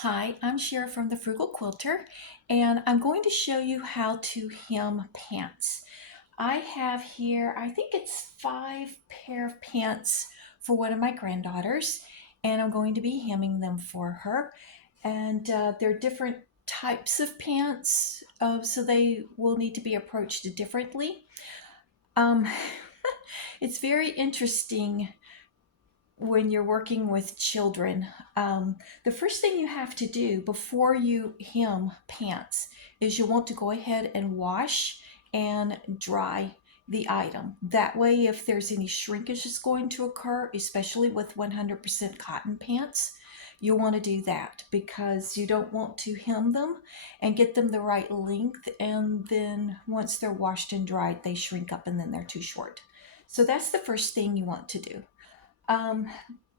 Hi, I'm Shira from the Frugal Quilter, and I'm going to show you how to hem pants. I have here, I think it's 5 pair of pants for one of my granddaughters, and I'm going to be hemming them for her. And they're different types of pants, so they will need to be approached differently. Um, it's very interesting when you're working with children. The first thing you have to do before you hem pants is you want to go ahead and wash and dry the item. That way, if there's any shrinkage that's going to occur, especially with 100% cotton pants, you'll want to do that because you don't want to hem them and get them the right length. And then once they're washed and dried, they shrink up and then they're too short. So that's the first thing you want to do. Um,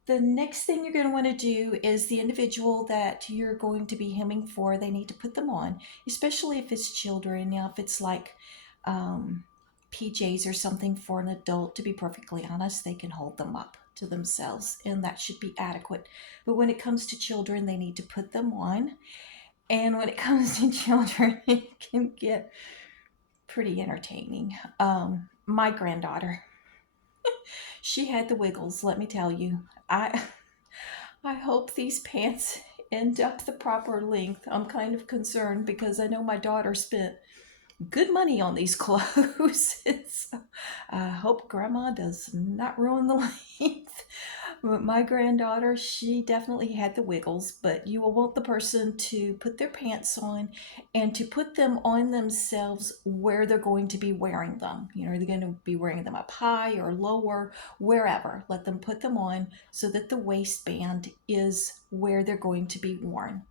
the next thing you're going to want to do is the individual that you're going to be hemming for, they need to put them on, especially if it's children. Now, if it's like um, PJs or something for an adult, to be perfectly honest, they can hold them up to themselves and that should be adequate. But when it comes to children, they need to put them on. And when it comes to children, it can get pretty entertaining. My granddaughter, she had the wiggles, let me tell you. I hope these pants end up the proper length. I'm kind of concerned because I know my daughter spent good money on these clothes. I hope grandma does not ruin the length. But my granddaughter, she definitely had the wiggles, but you will want the person to put their pants on and to put them on themselves where they're going to be wearing them. You know, they're going to be wearing them up high or lower, wherever. Let them put them on so that the waistband is where they're going to be worn.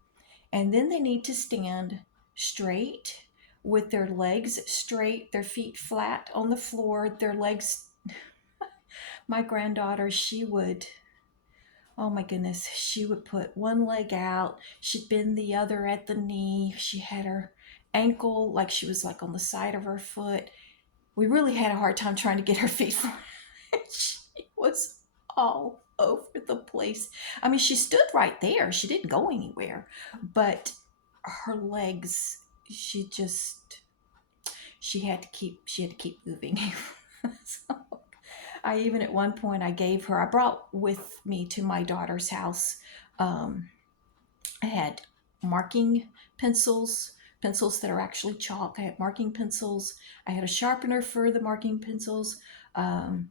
And then they need to stand straight with their legs straight, their feet flat on the floor, their legs. My granddaughter, she would, oh my goodness, she would put one leg out, she'd bend the other at the knee, she had her ankle like she was like on the side of her foot. We really had a hard time trying to get her feet flat. She was all over the place. I mean, she stood right there, she didn't go anywhere, but her legs, she had to keep moving. So I even at one point I brought with me to my daughter's house. Um, I had marking pencils, pencils that are actually chalk. I had marking pencils. I had a sharpener for the marking pencils. Um,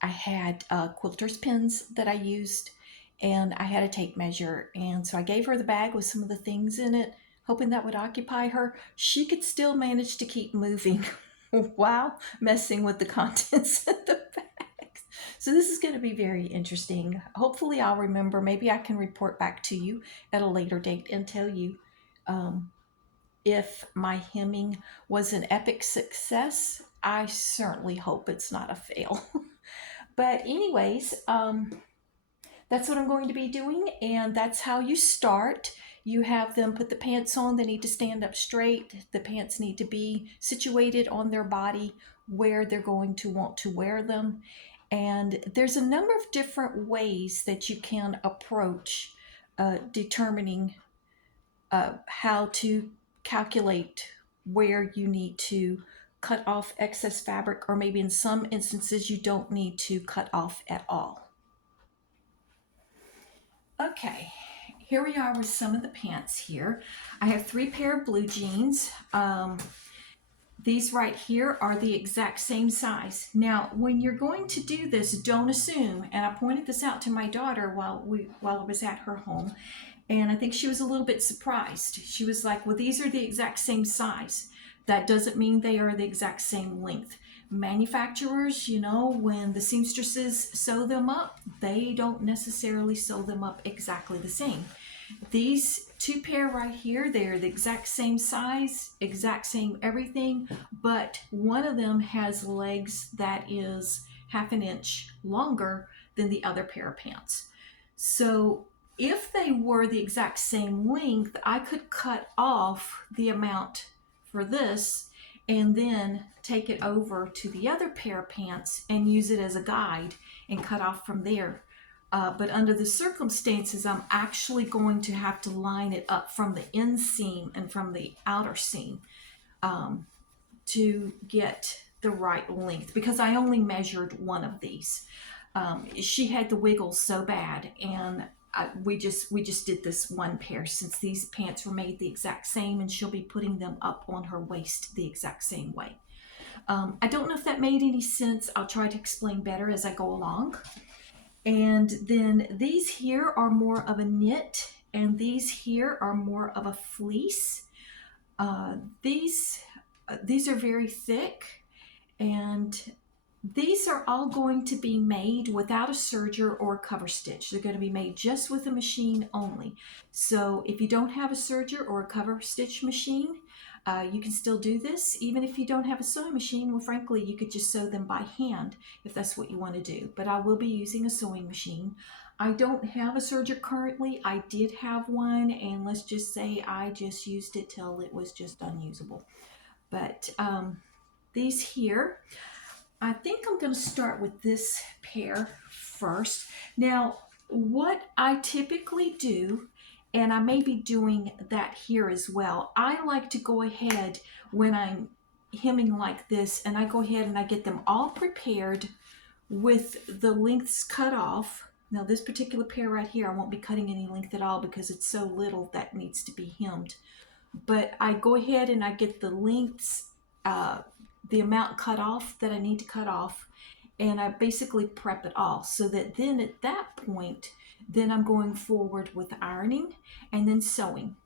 I had quilter's pens that I used, and I had a tape measure. And so I gave her the bag with some of the things in it, hoping that would occupy her. She could still manage to keep moving while messing with the contents of the bags. So this is going to be very interesting. Hopefully, I'll remember. Maybe I can report back to you at a later date and tell you um, if my hemming was an epic success. I certainly hope it's not a fail. But anyways, that's what I'm going to be doing, and that's how you start. You have them put the pants on. They need to stand up straight. The pants need to be situated on their body where they're going to want to wear them. And there's a number of different ways that you can approach determining how to calculate where you need to cut off excess fabric, or maybe in some instances you don't need to cut off at all. Okay, here we are with some of the pants here. I have 3 pair of blue jeans. These right here are the exact same size. Now, when you're going to do this, don't assume, and I pointed this out to my daughter while I was at her home, and I think she was a little bit surprised. She was like, well, these are the exact same size. That doesn't mean they are the exact same length. Manufacturers, you know, when the seamstresses sew them up, they don't necessarily sew them up exactly the same. These 2 pair right here, they're the exact same size, exact same everything, but one of them has legs that is half an inch longer than the other pair of pants. So if they were the exact same length, I could cut off the amount for this and then take it over to the other pair of pants and use it as a guide and cut off from there. but under the circumstances, I'm actually going to have to line it up from the inseam and from the outer seam to get the right length, because I only measured one of these. She had the wiggles so bad, and we just did this one pair since these pants were made the exact same, and she'll be putting them up on her waist the exact same way. I don't know if that made any sense. I'll try to explain better as I go along. And then these here are more of a knit, and these here are more of a fleece. These are very thick, and these are all going to be made without a serger or a cover stitch. They're going to be made just with a machine only. So if you don't have a serger or a cover stitch machine, you can still do this. Even if you don't have a sewing machine, well, frankly, you could just sew them by hand if that's what you want to do. But I will be using a sewing machine. I don't have a serger currently. I did have one, and let's just say I just used it till it was just unusable. But these here, I think I'm going to start with this pair first. Now, what I typically do, and I may be doing that here as well, I like to go ahead when I'm hemming like this, and I go ahead and I get them all prepared with the lengths cut off. Now this particular pair right here, I won't be cutting any length at all because it's so little that needs to be hemmed. But I go ahead and I get the lengths, the amount cut off that I need to cut off, and I basically prep it all so that then at that point, then I'm going forward with ironing and then sewing.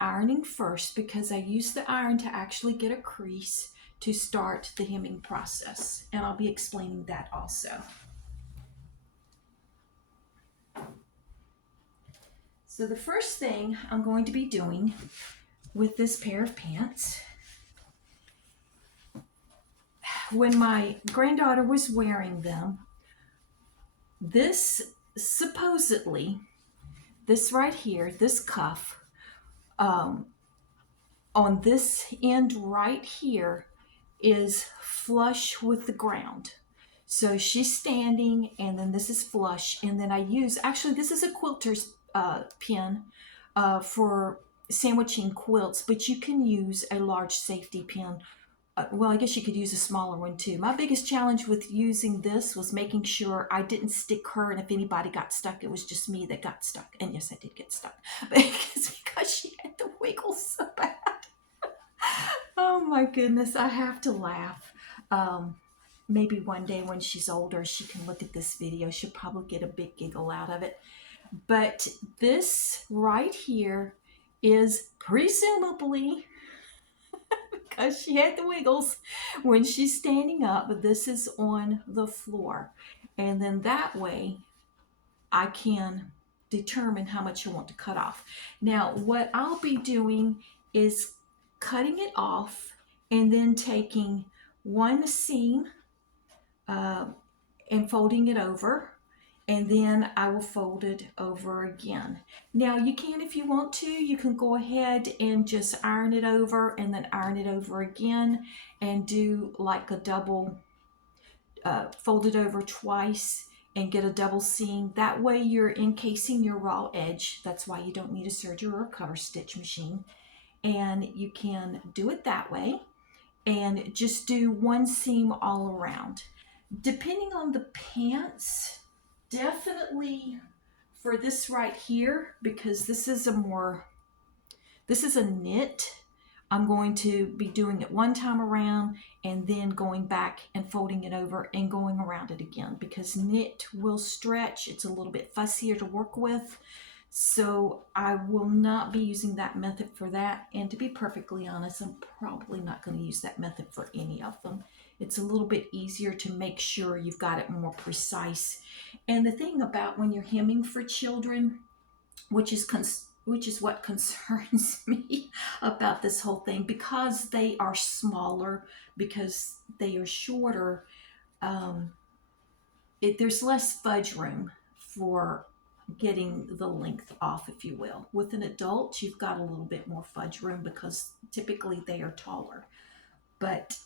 Ironing first because I use the iron to actually get a crease to start the hemming process, and I'll be explaining that also. So the first thing I'm going to be doing with this pair of pants, when my granddaughter was wearing them, this supposedly, this right here, this cuff, on this end right here is flush with the ground. So she's standing, and then this is flush, and then I use, actually this is a quilter's pin for sandwiching quilts, but you can use a large safety pin. Well, I guess you could use a smaller one too. My biggest challenge with using this was making sure I didn't stick her, and if anybody got stuck, it was just me that got stuck. And yes, I did get stuck, but it's because she had the wiggles so bad. Oh my goodness, I have to laugh. Maybe one day when she's older, she can look at this video. She'll probably get a big giggle out of it. But this right here is presumably, because she had the wiggles when she's standing up, but this is on the floor. And then that way I can determine how much I want to cut off. Now, what I'll be doing is cutting it off and then taking one seam and folding it over, and then I will fold it over again. Now you can, if you want to, you can go ahead and just iron it over and then iron it over again and do like a double, fold it over twice and get a double seam. That way you're encasing your raw edge. That's why you don't need a serger or a cover stitch machine. And you can do it that way and just do one seam all around. Depending on the pants, definitely for this right here, because this is a knit, I'm going to be doing it one time around and then going back and folding it over and going around it again, because knit will stretch. It's a little bit fussier to work with. So I will not be using that method for that. And to be perfectly honest, I'm probably not going to use that method for any of them. It's a little bit easier to make sure you've got it more precise. And the thing about when you're hemming for children, which is what concerns me about this whole thing, because they are smaller, because they are shorter, there's less fudge room for getting the length off, if you will. With an adult, you've got a little bit more fudge room because typically they are taller. But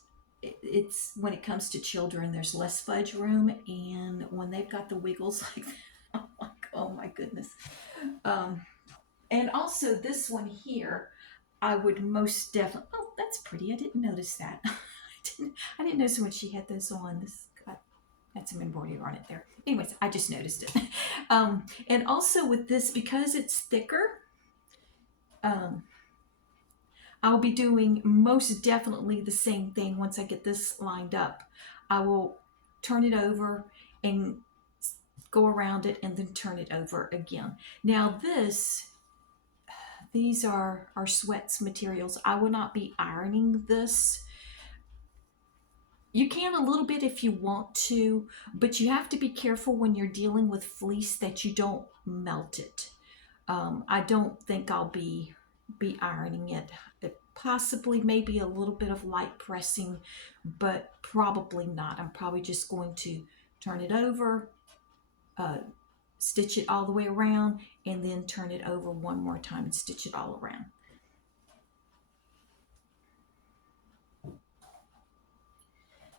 it's when it comes to children, there's less fudge room, and when they've got the wiggles like that, oh my Oh my goodness. Um, and also this one here, I would most definitely, oh, that's pretty. I didn't notice that. I didn't notice when she had those on. This got, had some embroidery on it there. Anyways, I just noticed it. And also with this, because it's thicker, um, I'll be doing most definitely the same thing once I get this lined up. I will turn it over and go around it and then turn it over again. Now these are our sweats materials. I will not be ironing this. You can a little bit if you want to, but you have to be careful when you're dealing with fleece that you don't melt it. I don't think I'll be ironing it. Possibly maybe a little bit of light pressing, but probably not. I'm probably just going to turn it over, uh, stitch it all the way around, and then turn it over one more time and stitch it all around.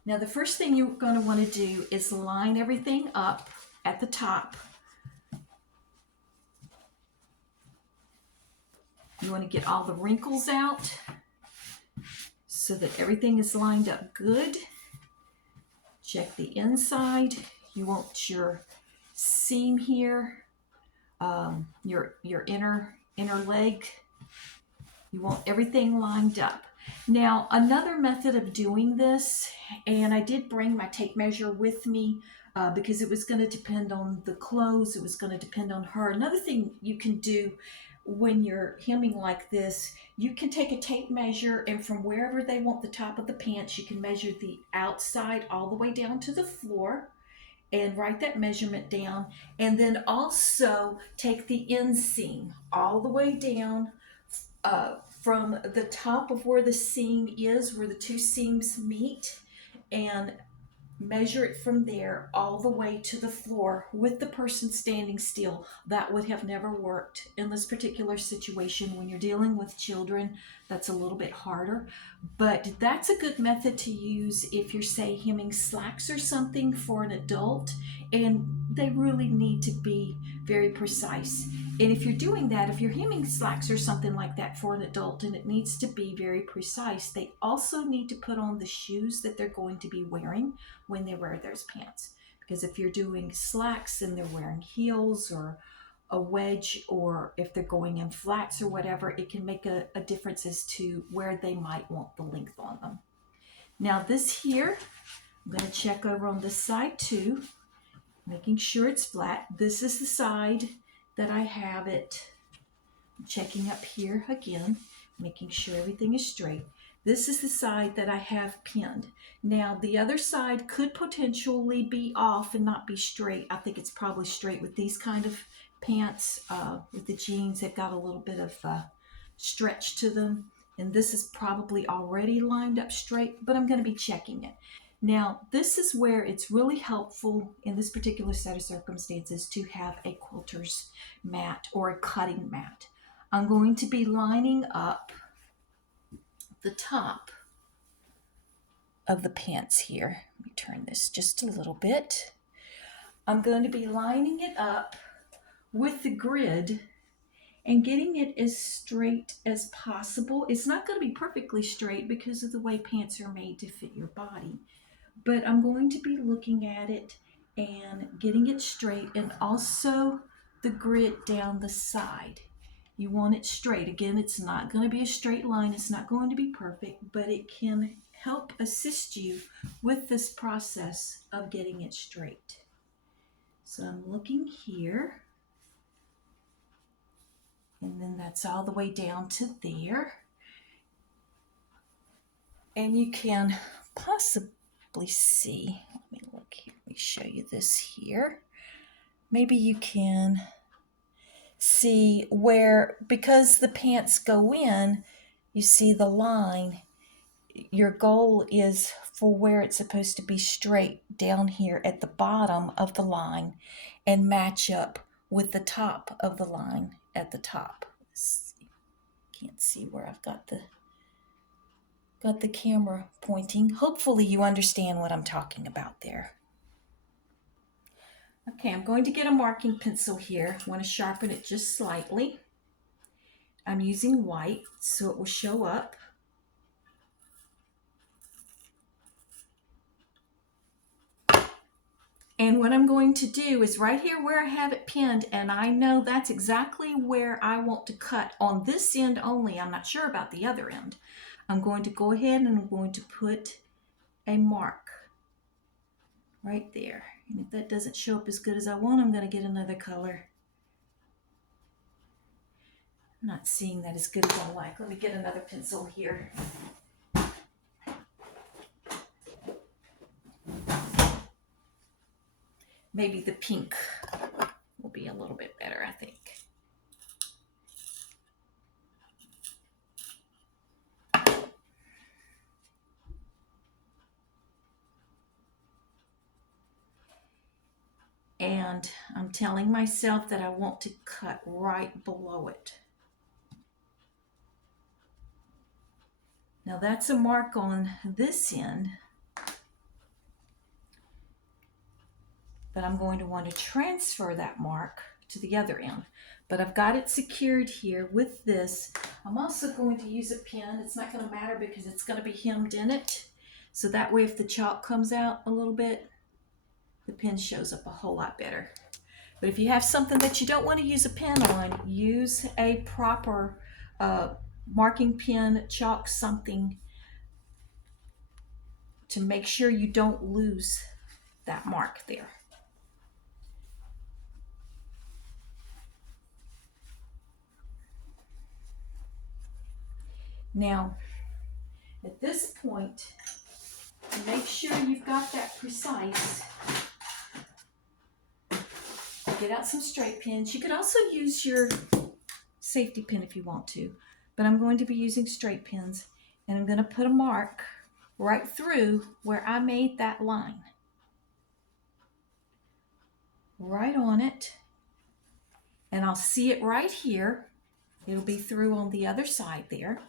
Now the first thing you're going to want to do is line everything up at the top. You want to get all the wrinkles out so that everything is lined up good. Check the inside. You want your seam here, your inner leg. You want everything lined up. Now, another method of doing this, and I did bring my tape measure with me because it was going to depend on the clothes, it was going to depend on her. Another thing you can do when you're hemming like this, you can take a tape measure, and from wherever they want the top of the pants, you can measure the outside all the way down to the floor and write that measurement down, and then also take the inseam all the way down from the top of where the seam is, where the two seams meet, and measure it from there all the way to the floor with the person standing still. That would have never worked in this particular situation. When you're dealing with children, that's a little bit harder, but that's a good method to use if you're, say, hemming slacks or something for an adult, and they really need to be very precise. And if you're doing that, if you're hemming slacks or something like that for an adult and it needs to be very precise, they also need to put on the shoes that they're going to be wearing when they wear those pants. Because if you're doing slacks and they're wearing heels or a wedge, or if they're going in flats or whatever, it can make a difference as to where they might want the length on them. Now this here, I'm going to check over on this side too, making sure it's flat. This is the side that I have it. I'm checking up here again, making sure everything is straight. This is the side that I have pinned. Now the other side could potentially be off and not be straight. I think it's probably straight with these kind of pants, with the jeans. They've got a little bit of stretch to them. And this is probably already lined up straight, but I'm going to be checking it. Now, this is where it's really helpful in this particular set of circumstances to have a quilter's mat or a cutting mat. I'm going to be lining up the top of the pants here. Let me turn this just a little bit. I'm going to be lining it up with the grid and getting it as straight as possible. It's not going to be perfectly straight because of the way pants are made to fit your body, but I'm going to be looking at it and getting it straight, and also the grid down the side. You want it straight. Again, it's not going to be a straight line. It's not going to be perfect, but it can help assist you with this process of getting it straight. So I'm looking here, and then that's all the way down to there. And you can possibly see, let me look here, let me show you this here. Maybe you can see where, because the pants go in, you see the line. Your goal is for where it's supposed to be straight down here at the bottom of the line and match up with the top of the line at the top. Can't see where I've got the camera pointing. Hopefully you understand what I'm talking about there. Okay, I'm going to get a marking pencil here. I want to sharpen it just slightly. I'm using white so it will show up. And what I'm going to do is right here where I have it pinned, and I know that's exactly where I want to cut on this end only. I'm not sure about the other end. I'm going to go ahead and I'm going to put a mark right there. And if that doesn't show up as good as I want, I'm going to get another color. I'm not seeing that as good as I like. Let me get another pencil here. Maybe the pink will be a little bit better, I think. And I'm telling myself that I want to cut right below it. Now that's a mark on this end, but I'm going to want to transfer that mark to the other end. But I've got it secured here with this. I'm also going to use a pen. It's not going to matter because it's going to be hemmed in it. So that way if the chalk comes out a little bit, the pen shows up a whole lot better. But if you have something that you don't want to use a pen on, use a proper marking pen, chalk something to make sure you don't lose that mark there. Now, at this point, to make sure you've got that precise, get out some straight pins. You could also use your safety pin if you want to, but I'm going to be using straight pins, and I'm going to put a mark right through where I made that line. Right on it, and I'll see it right here. It'll be through on the other side there,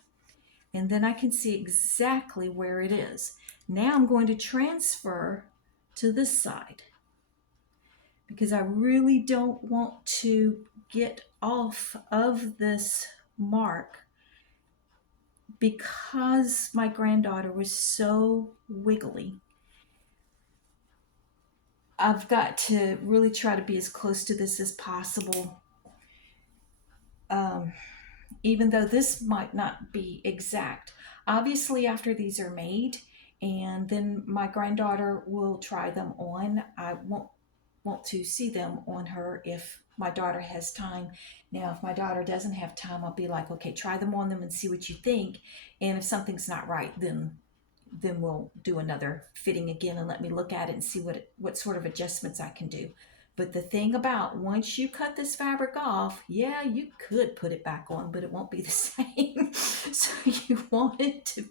and then I can see exactly where it is. Now I'm going to transfer to this side because I really don't want to get off of this mark because my granddaughter was so wiggly. I've got to really try to be as close to this as possible. Even though this might not be exact. Obviously, after these are made, and then my granddaughter will try them on, I won't want to see them on her if my daughter has time. Now, if my daughter doesn't have time, I'll be like, okay, try them on them and see what you think. And if something's not right, then we'll do another fitting again and let me look at it and see what sort of adjustments I can do. But the thing about once you cut this fabric off, yeah, you could put it back on, but it won't be the same. So you want to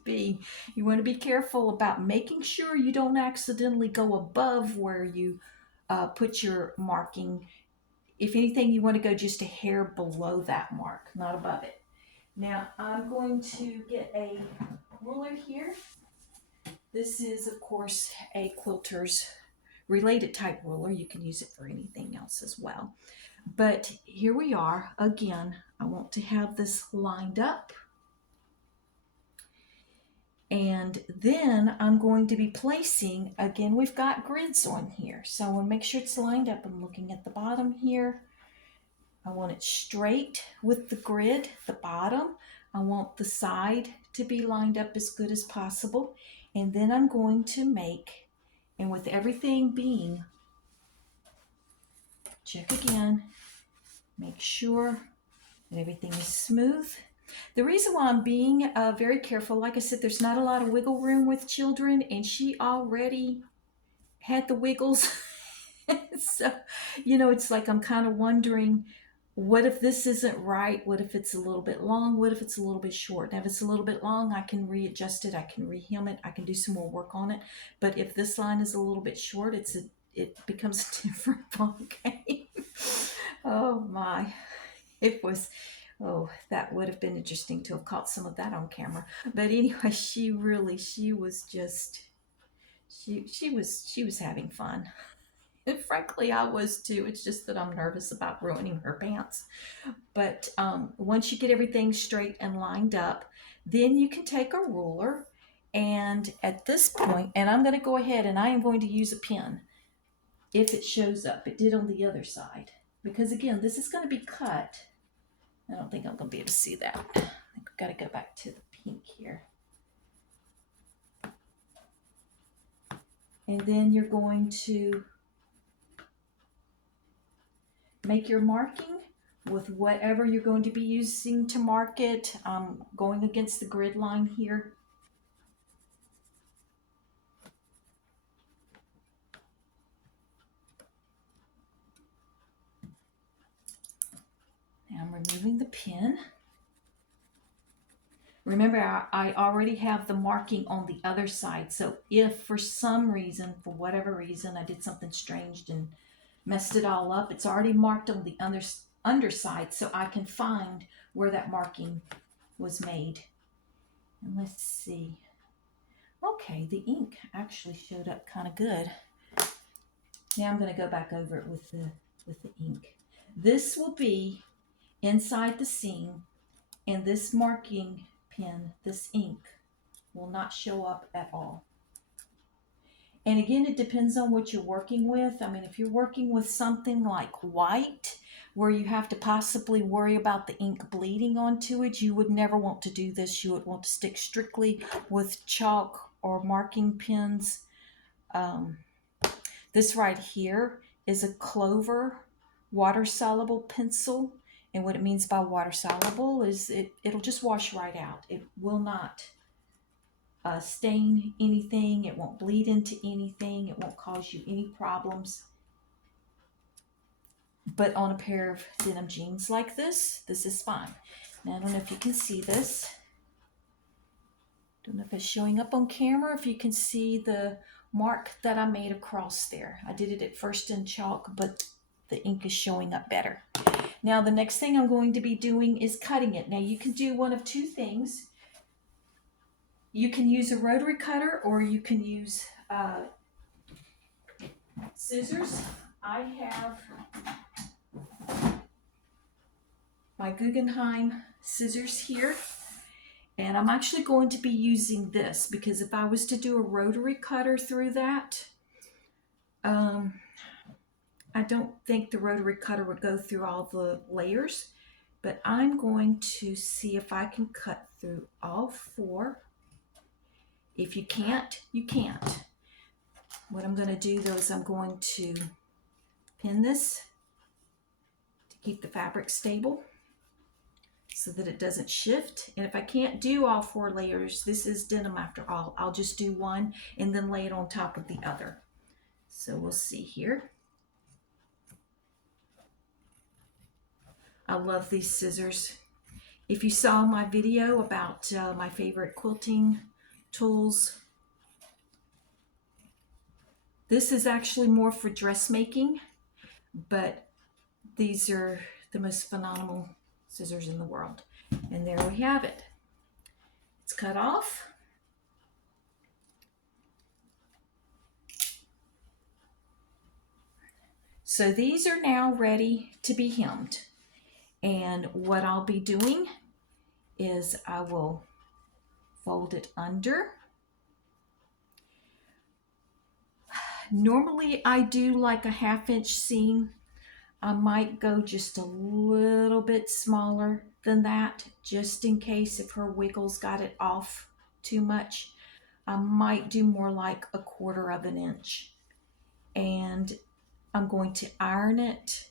be careful about making sure you don't accidentally go above where you put your marking. If anything, you want to go just a hair below that mark, not above it. Now I'm going to get a ruler here. This is, of course, a quilter's related type ruler. You can use it for anything else as well. But here we are. Again, I want to have this lined up. And then I'm going to be placing, again, we've got grids on here. So I want to make sure it's lined up. I'm looking at the bottom here. I want it straight with the grid, the bottom. I want the side to be lined up as good as possible. And then I'm going to make, and with everything being, check again, make sure that everything is smooth. The reason why I'm being very careful, like I said, there's not a lot of wiggle room with children, and she already had the wiggles. So, it's like I'm kind of wondering, what if this isn't right? What if it's a little bit long? What if it's a little bit short? Now, if it's a little bit long, I can readjust it. I can rehem it. I can do some more work on it. But if this line is a little bit short, it becomes a different ball game. Oh my. That would have been interesting to have caught some of that on camera. But anyway, she was having fun. And frankly, I was too. It's just that I'm nervous about ruining her pants. But once you get everything straight and lined up, then you can take a ruler. And at this point, and I'm going to go ahead and I am going to use a pen if it shows up. It did on the other side. Because again, this is going to be cut. I don't think I'm going to be able to see that. I think we've got to go back to the pink here. And then you're going to make your marking with whatever you're going to be using to mark it. I'm going against the grid line here. Now I'm removing the pen. Remember, I already have the marking on the other side. So if for some reason, for whatever reason, I did something strange and messed it all up, it's already marked on the underside, so I can find where that marking was made. And let's see. Okay, the ink actually showed up kind of good. Now I'm going to go back over it with the ink. This will be inside the seam, and this marking pen, this ink, will not show up at all. And again, it depends on what you're working with. I mean, if you're working with something like white, where you have to possibly worry about the ink bleeding onto it, you would never want to do this. You would want to stick strictly with chalk or marking pens. This right here is a Clover water-soluble pencil. And what it means by water-soluble is it'll just wash right out. It will not stain anything. It won't bleed into anything. It won't cause you any problems. But on a pair of denim jeans like this is fine. Now, I don't know if you can see this. Don't know if it's showing up on camera, if you can see the mark that I made across there. I did it at first in chalk, but the ink is showing up better. Now, the next thing I'm going to be doing is cutting it. Now, you can do one of two things. You can use a rotary cutter, or you can use scissors. I have my Guggenhein scissors here, and I'm actually going to be using this because if I was to do a rotary cutter through that, I don't think the rotary cutter would go through all the layers, but I'm going to see if I can cut through all four. If you can't, you can't. What I'm going to do though is I'm going to pin this to keep the fabric stable so that it doesn't shift. And if I can't do all four layers, this is denim after all, I'll just do one and then lay it on top of the other. So we'll see here. I love these scissors. If you saw my video about my favorite quilting tools, this is actually more for dressmaking, but these are the most phenomenal scissors in the world. And there we have it. It's cut off. So these are now ready to be hemmed. And what I'll be doing is I will fold it under. Normally I do like a 1/2 inch seam. I might go just a little bit smaller than that, just in case if her wiggles got it off too much. I might do more like 1/4 inch. And I'm going to iron it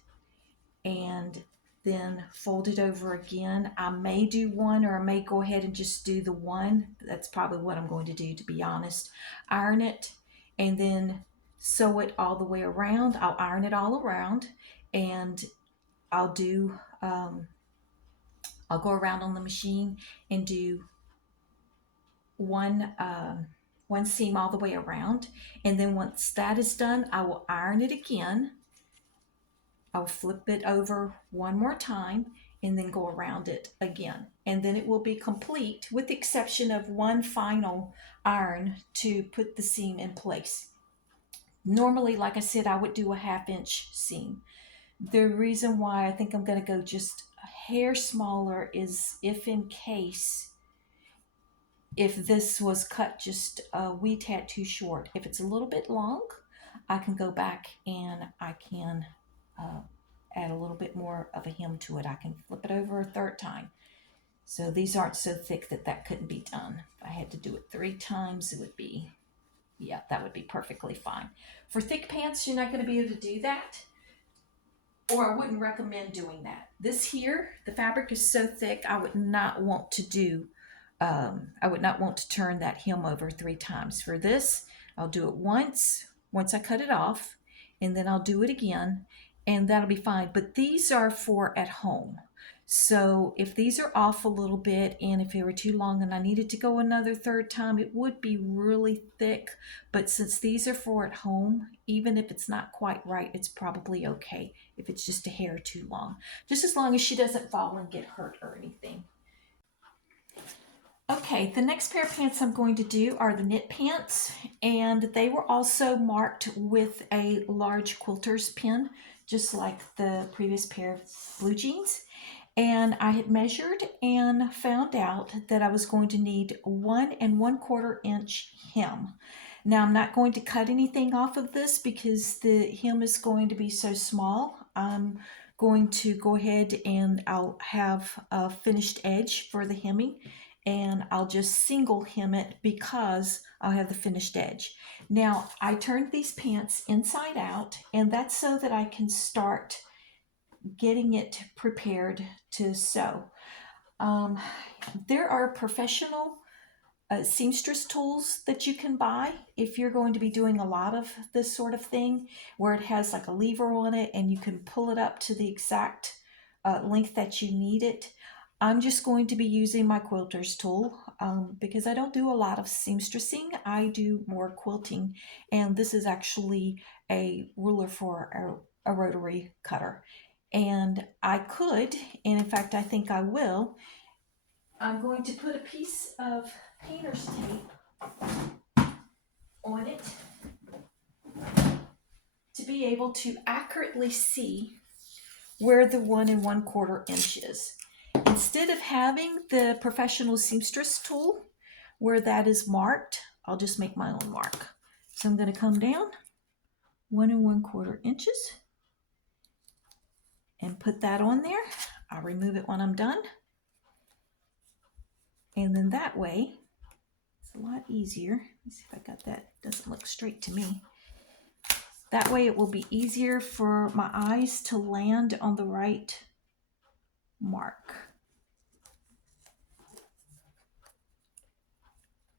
and then fold it over again. I may do one, or I may go ahead and just do the one. That's probably what I'm going to do, to be honest. Iron it and then sew it all the way around. I'll iron it all around, and I'll do, I'll go around on the machine and do one seam all the way around. And then once that is done, I will iron it again. I'll flip it over one more time and then go around it again. And then it will be complete, with the exception of one final iron to put the seam in place. Normally, like I said, I would do a 1/2 inch seam. The reason why I think I'm going to go just a hair smaller is if in case if this was cut just a wee tad too short. If it's a little bit long, I can go back and I can uh, add a little bit more of a hem to it. I can flip it over a third time. So these aren't so thick that that couldn't be done. If I had to do it 3 times, it would be, yeah, that would be perfectly fine. For thick pants, you're not going to be able to do that, or I wouldn't recommend doing that. This here, the fabric is so thick, I would not want to do, I would not want to turn that hem over 3 times. For this, I'll do it once I cut it off, and then I'll do it again, and that'll be fine. But these are for at home. So if these are off a little bit and if they were too long and I needed to go another third time, it would be really thick. But since these are for at home, even if it's not quite right, it's probably okay if it's just a hair too long. Just as long as she doesn't fall and get hurt or anything. Okay, the next pair of pants I'm going to do are the knit pants, and they were also marked with a large quilter's pin, just like the previous pair of blue jeans. And I had measured and found out that I was going to need 1 1/4 inch hem. Now I'm not going to cut anything off of this because the hem is going to be so small. I'm going to go ahead and I'll have a finished edge for the hemming, and I'll just single hem it because I'll have the finished edge. Now I turned these pants inside out, and that's so that I can start getting it prepared to sew. There are professional seamstress tools that you can buy if you're going to be doing a lot of this sort of thing, where it has like a lever on it and you can pull it up to the exact length that you need it. I'm just going to be using my quilter's tool because I don't do a lot of seamstressing. I do more quilting, and this is actually a ruler for a rotary cutter. And I could, and in fact I think I will, I'm going to put a piece of painter's tape on it to be able to accurately see where the 1 1/4 inch is. Instead of having the professional seamstress tool where that is marked, I'll just make my own mark. So I'm going to come down 1 1/4 inches and put that on there. I'll remove it when I'm done. And then that way, it's a lot easier. Let's see if I got that. It doesn't look straight to me. That way it will be easier for my eyes to land on the right mark.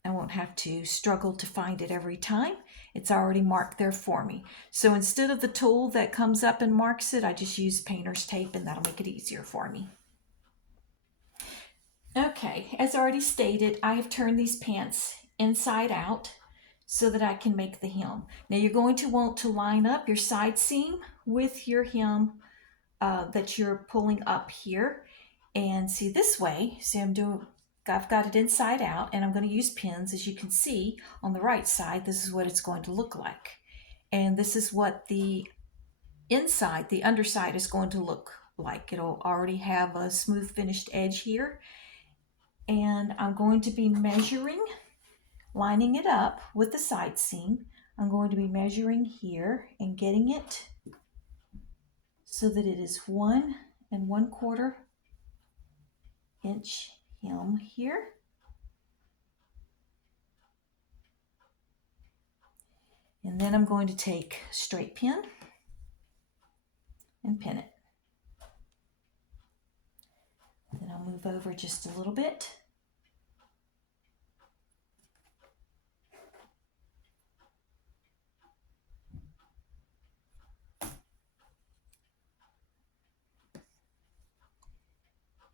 I won't have to struggle to find it every time. It's already marked there for me. So instead of the tool that comes up and marks it, I just use painter's tape, and that'll make it easier for me. Okay, as already stated, I have turned these pants inside out so that I can make the hem. Now you're going to want to line up your side seam with your hem that you're pulling up here. And see, this way, see, I've got it inside out, and I'm going to use pins. As you can see on the right side, this is what it's going to look like. And this is what the inside, the underside, is going to look like. It'll already have a smooth finished edge here. And I'm going to be measuring, lining it up with the side seam. I'm going to be measuring here and getting it so that it is 1 1/4 inch hem here. And then I'm going to take a straight pin and pin it. Then I'll move over just a little bit.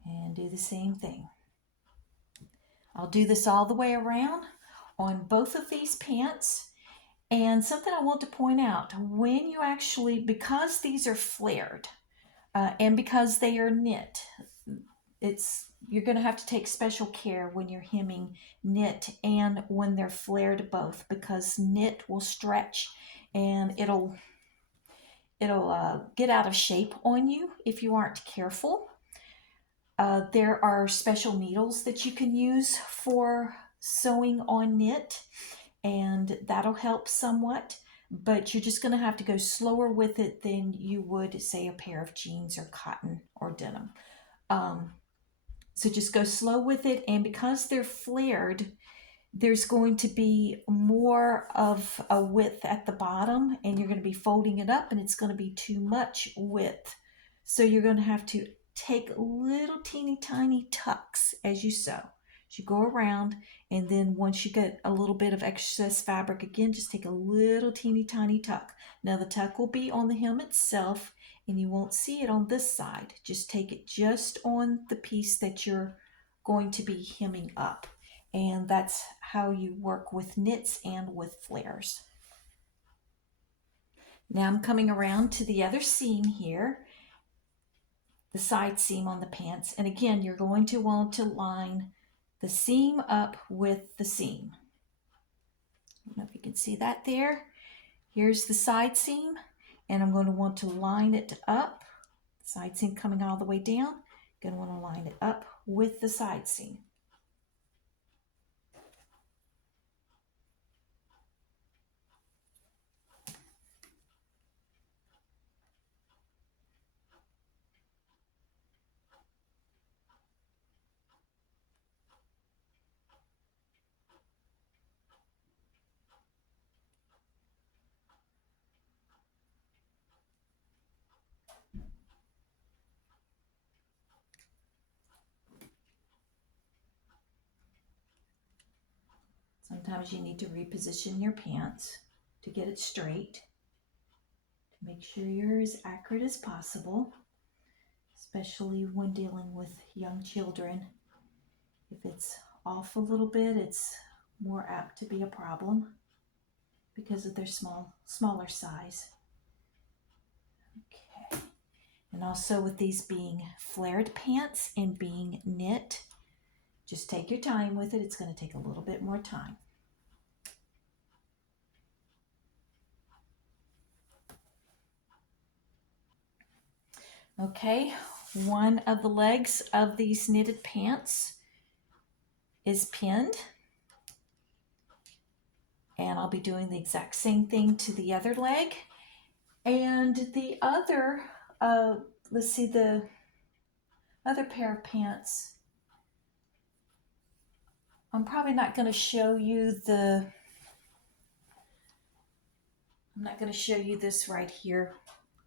And do the same thing. I'll do this all the way around on both of these pants. And something I want to point out, when you actually, because these are flared and because they are knit, you're going to have to take special care when you're hemming knit and when they're flared both, because knit will stretch and it'll get out of shape on you if you aren't careful. There are special needles that you can use for sewing on knit, and that'll help somewhat, but you're just going to have to go slower with it than you would, say, a pair of jeans or cotton or denim. So just go slow with it, and because they're flared, there's going to be more of a width at the bottom, and you're going to be folding it up, and it's going to be too much width. So you're going to have to take little teeny tiny tucks as you sew. As you go around, and then once you get a little bit of excess fabric again, just take a little teeny tiny tuck. Now the tuck will be on the hem itself, and you won't see it on this side. Just take it just on the piece that you're going to be hemming up. And that's how you work with knits and with flares. Now I'm coming around to the other seam here, the side seam on the pants. And again, you're going to want to line the seam up with the seam. I don't know if you can see that there. Here's the side seam, and I'm going to want to line it up. Side seam coming all the way down. Going to want to line it up with the side seam. Sometimes you need to reposition your pants to get it straight, to make sure you're as accurate as possible, especially when dealing with young children. If it's off a little bit, it's more apt to be a problem because of their smaller size. Okay. And also with these being flared pants and being knit, just take your time with it. It's going to take a little bit more time. Okay, one of the legs of these knitted pants is pinned. And I'll be doing the exact same thing to the other leg. And the other, let's see, the other pair of pants, I'm probably not going to show you I'm not going to show you this right here,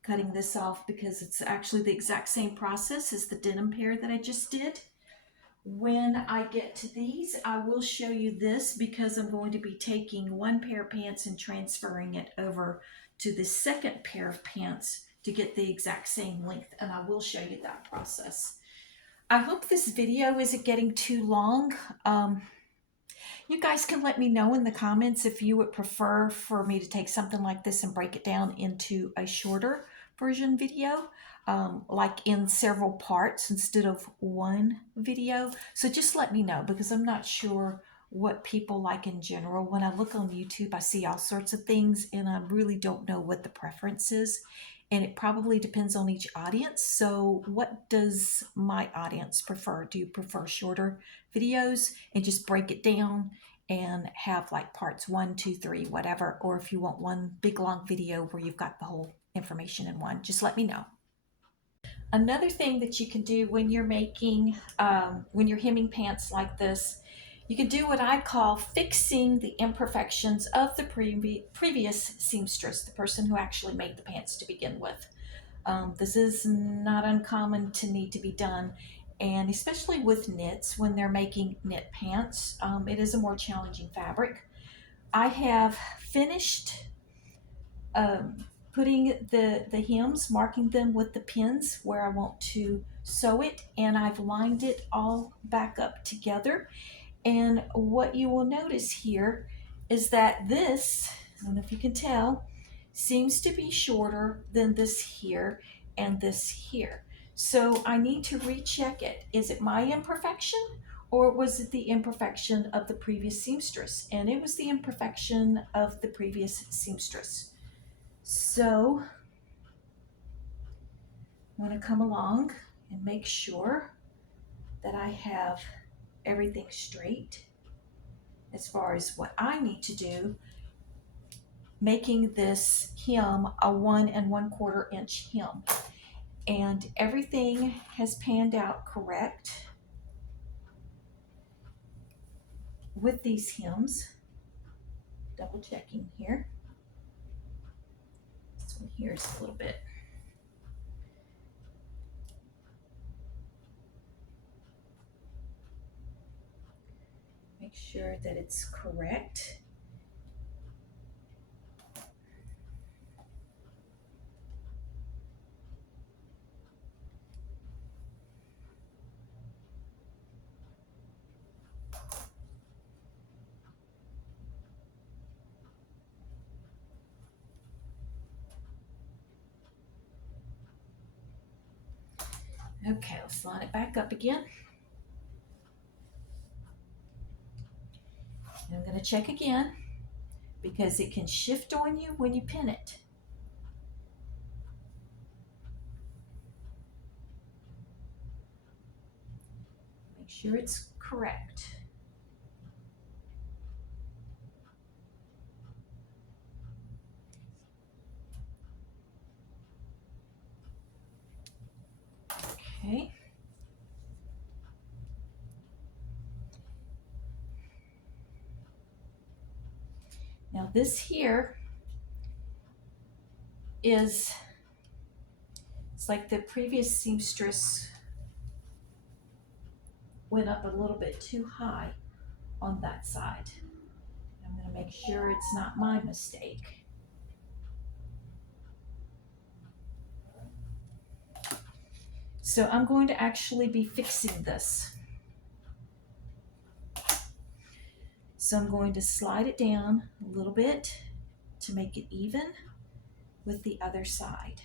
cutting this off, because it's actually the exact same process as the denim pair that I just did. When I get to these, I will show you this, because I'm going to be taking one pair of pants and transferring it over to the second pair of pants to get the exact same length, and I will show you that process. I hope this video isn't getting too long. You guys can let me know in the comments if you would prefer for me to take something like this and break it down into a shorter version video, like in several parts instead of one video. So just let me know, because I'm not sure what people like in general. When I look on YouTube, I see all sorts of things, and I really don't know what the preference is. And it probably depends on each audience. So what does my audience prefer? Do you prefer shorter videos and just break it down and have like parts 1, 2, 3, whatever? Or if you want one big long video where you've got the whole information in one, just let me know. Another thing that you can do when you're making, when you're hemming pants like this, you can do what I call fixing the imperfections of the previous seamstress, the person who actually made the pants to begin with. This is not uncommon to need to be done, and especially with knits, when they're making knit pants, it is a more challenging fabric. I have finished putting the hems, marking them with the pins where I want to sew it, and I've lined it all back up together. And what you will notice here is that this, I don't know if you can tell, seems to be shorter than this here and this here. So I need to recheck it. Is it my imperfection, or was it the imperfection of the previous seamstress? And it was the imperfection of the previous seamstress. So I'm going to come along and make sure that I have everything straight as far as what I need to do, making this hem a 1 1/4 inch hem. And everything has panned out correct with these hems. Double checking here. This one here is a little bit. Make sure that it's correct. Okay, let's line it back up again. And I'm going to check again because it can shift on you when you pin it. Make sure it's correct. Okay. Now this here is, it's like the previous seamstress went up a little bit too high on that side. I'm going to make sure it's not my mistake. So I'm going to actually be fixing this. So I'm going to slide it down a little bit to make it even with the other side.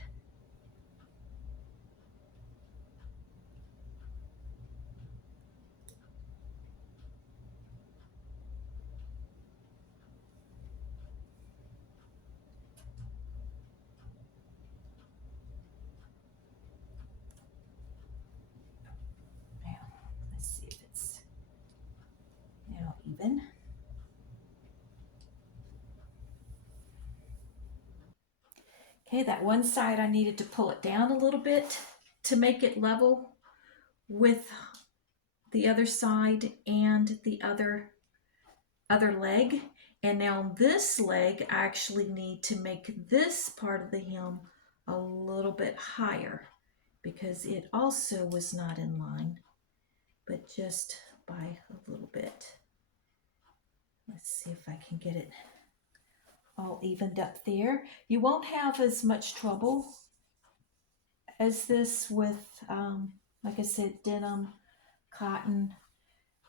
Now, let's see if it's now even. Okay, that one side I needed to pull it down a little bit to make it level with the other side and the other leg. And now this leg, I actually need to make this part of the hem a little bit higher because it also was not in line, but just by a little bit. Let's see if I can get it all evened up there. You won't have as much trouble as this with, like I said, denim, cotton,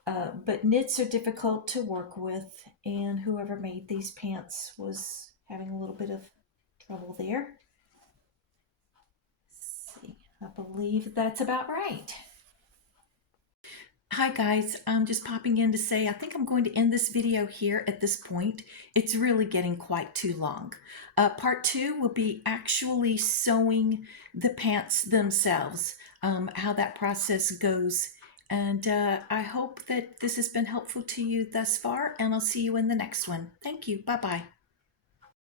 but knits are difficult to work with, and whoever made these pants was having a little bit of trouble there. Let's see, I believe that's about right. Hi guys, I'm just popping in to say I think I'm going to end this video here at this point. It's really getting quite too long. Part 2 will be actually sewing the pants themselves, how that process goes. And I hope that this has been helpful to you thus far, and I'll see you in the next one. Thank you. Bye-bye.